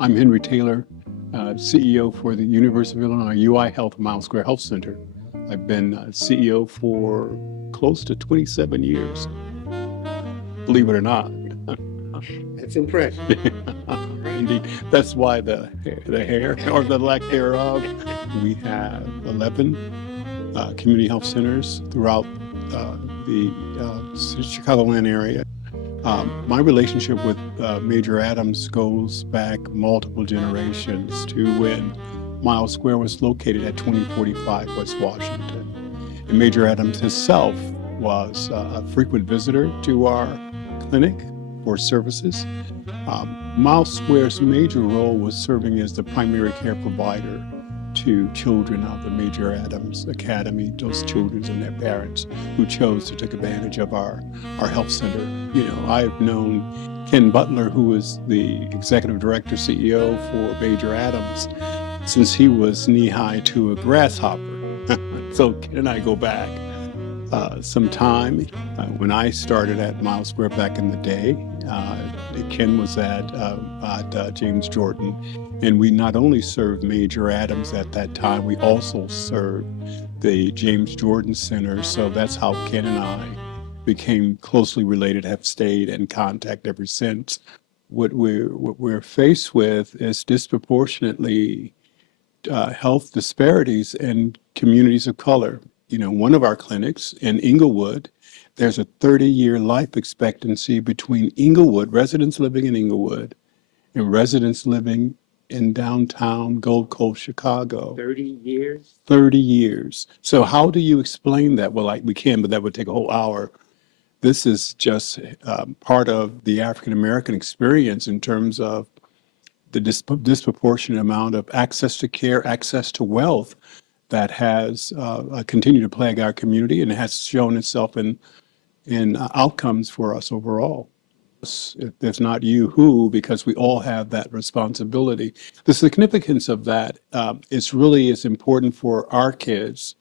I'm Henry Taylor, CEO for the University of Illinois UI Health Miles Square Health Center. I've been CEO for close to 27 years, believe it or not. That's impressive. Indeed, that's why the hair or the lack thereof. We have 11 community health centers throughout the Chicagoland area. My relationship with Major Adams goes back multiple generations to when Miles Square was located at 2045 West Washington. And Major Adams himself was a frequent visitor to our clinic for services. Miles Square's major role was serving as the primary care provider to children of the Major Adams Academy, those children and their parents who chose to take advantage of our health center. You know, I've known Ken Butler, who is the executive director, CEO for Major Adams, since he was knee-high to a grasshopper. So Ken and I go back some time. When I started at Miles Square back in the day, Ken was at James Jordan. And we not only served Major Adams at that time, we also served the James Jordan Center. So that's how Ken and I became closely related, have stayed in contact ever since. What we're faced with is disproportionately health disparities in communities of color. You know, one of our clinics in Inglewood, there's a 30-year life expectancy between Inglewood, residents living in Inglewood, and residents living in downtown Gold Coast, Chicago. 30 years? 30 years. So how do you explain that? Well, we can, but that would take a whole hour. This is just part of the African-American experience in terms of the disproportionate amount of access to care, access to wealth that has continued to plague our community and has shown itself in outcomes for us overall. If there's not you, who? Because we all have that responsibility. The significance of that is important for our kids,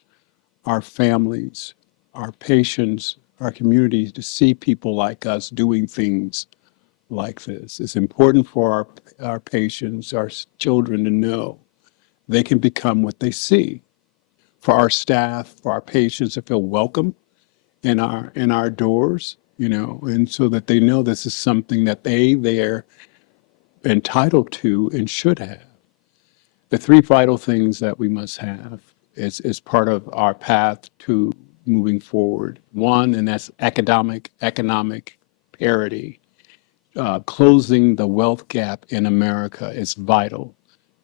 our families, our patients, our communities to see people like us doing things like this. It's important for our patients, our children to know they can become what they see. For our staff, for our patients to feel welcome in our doors, you know, and so that they know this is something that they're entitled to and should have. The three vital things that we must have is part of our path to moving forward. One, and that's economic parity. Closing the wealth gap in America is vital.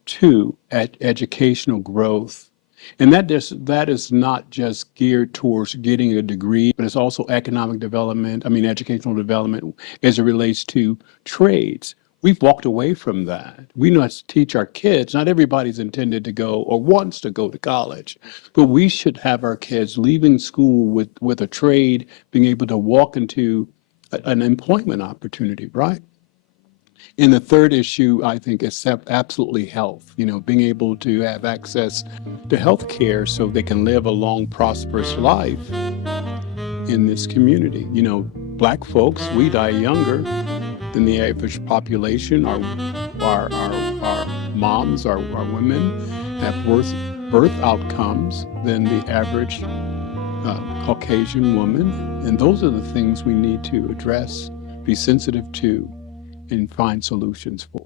Two, educational growth. And that is not just geared towards getting a degree, but it's also educational development as it relates to trades. We've walked away from that. We must teach our kids. Not everybody's intended to go or wants to go to college, but we should have our kids leaving school with a trade, being able to walk into an employment opportunity, right? And the third issue, I think, is absolutely health. You know, being able to have access to health care so they can live a long, prosperous life in this community. You know, Black folks, we die younger than the average population. Our moms, our women have worse birth outcomes than the average Caucasian woman. And those are the things we need to address, be sensitive to, and find solutions for.